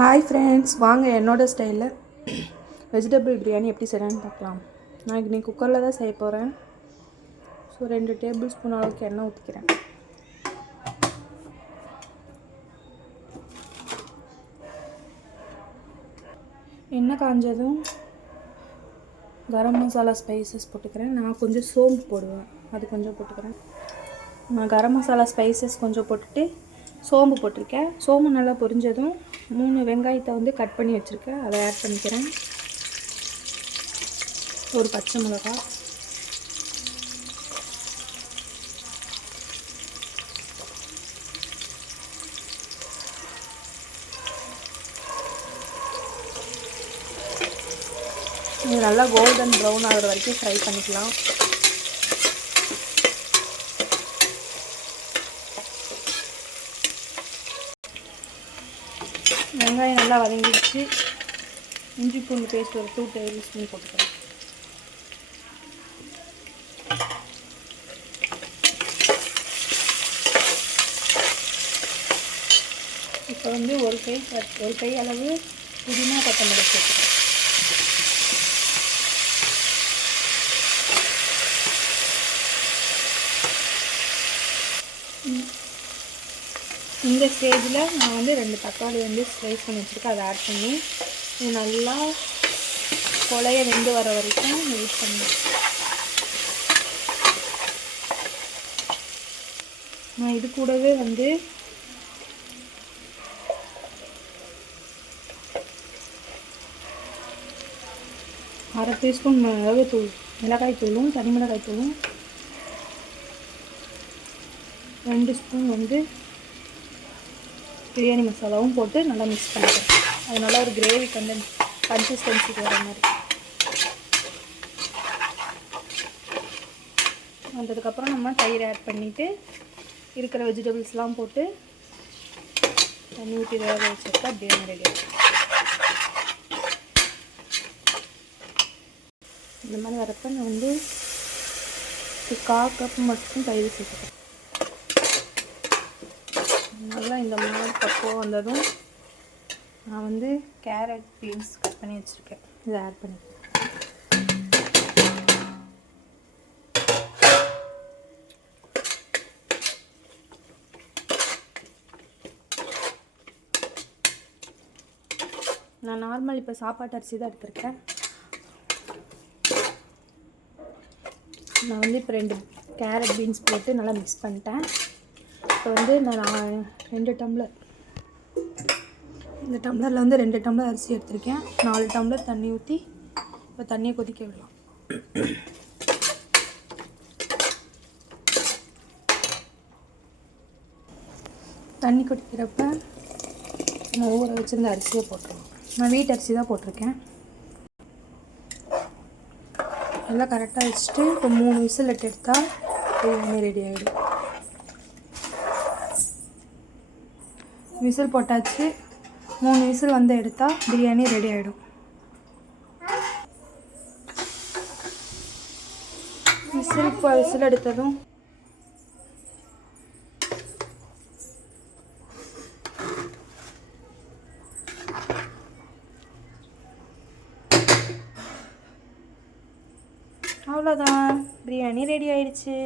Hi friends, வாங்க என்னோடய ஸ்டைலில் வெஜிடபிள் பிரியாணி எப்படி செய்யலான்னு பார்க்கலாம். நான் இன்றைக்கி குக்கரில் தான் செய்ய போகிறேன். ஸோ 2 டேபிள் ஸ்பூன் அளவுக்கு எண்ணெய் ஊற்றிக்கிறேன். எண்ணெய் காஞ்சதும் கரம் மசாலா ஸ்பைசஸ் போட்டுக்கிறேன். நான் கொஞ்சம் சோம்பு போடுவேன், அது கொஞ்சம் போட்டுக்கிறேன். நான் கரம் மசாலா ஸ்பைசஸ் கொஞ்சம் போட்டுட்டு சோம்பு போட்டிருக்கேன். சோம்பு நல்லா பொரிஞ்சதும் 3 வெங்காயத்தை வந்து கட் பண்ணி வச்சுருக்கேன், அதை ஆட் பண்ணிக்கிறேன். ஒரு பச்சை மிளகாய், இது நல்லா கோல்டன் ப்ரௌன் ஆகிற வரைக்கும் ஃப்ரை பண்ணிக்கலாம். வெங்காயம் நல்லா வதங்கிடுச்சு. இஞ்சி பூண்டு பேஸ்ட் ஒரு 2 டேபிள் ஸ்பூன் போட்டுக்கிறேன். இப்போ வந்து ஒரு கை அளவு புதினா கொத்தமல்லி சேர்த்துக்கிறேன். இந்த ஸ்டேஜில் நான் வந்து 2 தக்காளி வந்து ஸ்லைஸ் பண்ணி வச்சுருக்கேன், அதை ஆட் பண்ணி இது நல்லா கொலைய வெந்து வர வரைக்கும் வெயிட் பண்ணுவேன். நான் இது கூடவே வந்து அரை டீஸ்பூன் மிளகாய்த்தூள், மிளகாய்த்தூளும் தனி மிளகாய்த்தூளும் 2 ஸ்பூன் வந்து பிரியாணி மசாலாவும் போட்டு நல்லா மிக்ஸ் பண்ணிக்கிறேன். அது நல்லா ஒரு கிரேவி கன்சிஸ்டன்சிக்கு வர மாதிரி வந்ததுக்கப்புறம் நம்ம தயிர் ஆட் பண்ணிவிட்டு இருக்கிற வெஜிடபிள்ஸ்லாம் போட்டு தண்ணி ஊற்றி வேக வச்சுருக்கா பிரியாணி ரெடி ஆகும். இந்த மாதிரி வரப்போ நான் வந்து 1/4 கப் மட்டும் தயிர் சேர்த்துக்கிறேன். நல்லா இந்த மாதிரி பக்குவம் வந்ததும் நான் வந்து கேரட் பீன்ஸ் கட் பண்ணி வச்சுருக்கேன், இதை ஆட் பண்ணிக்கிறேன். நான் நார்மல் இப்போ சாப்பாட்டு அரிசி தான் எடுத்திருக்கேன். நான் வந்து இப்போ 2 கேரட் பீன்ஸ் போட்டு நல்லா மிக்ஸ் பண்ணிட்டேன். இப்போ வந்து நான் 2 டம்ளர், இந்த டம்ளரில் வந்து 2 டம்ளர் அரிசி எடுத்திருக்கேன். 4 டம்ளர் தண்ணி ஊற்றி இப்போ தண்ணியை கொதிக்க விடலாம். தண்ணி கொதிக்கிறப்ப நான் ஊற வச்சுருந்த அரிசியை போட்டுருவோம். நான் வீட்டு அரிசி தான் போட்டிருக்கேன். எல்லாம் கரெக்டாக வச்சுட்டு இப்போ 3 விசில் எடுத்தால் பிரியாணி ரெடி ஆகிடும். விசில் போட்டாச்சு. 3 விசில் வந்து எடுத்தால் பிரியாணி ரெடி ஆகிடும். விசில் எடுத்ததும் அவ்வளோதான், பிரியாணி ரெடி ஆயிடுச்சு.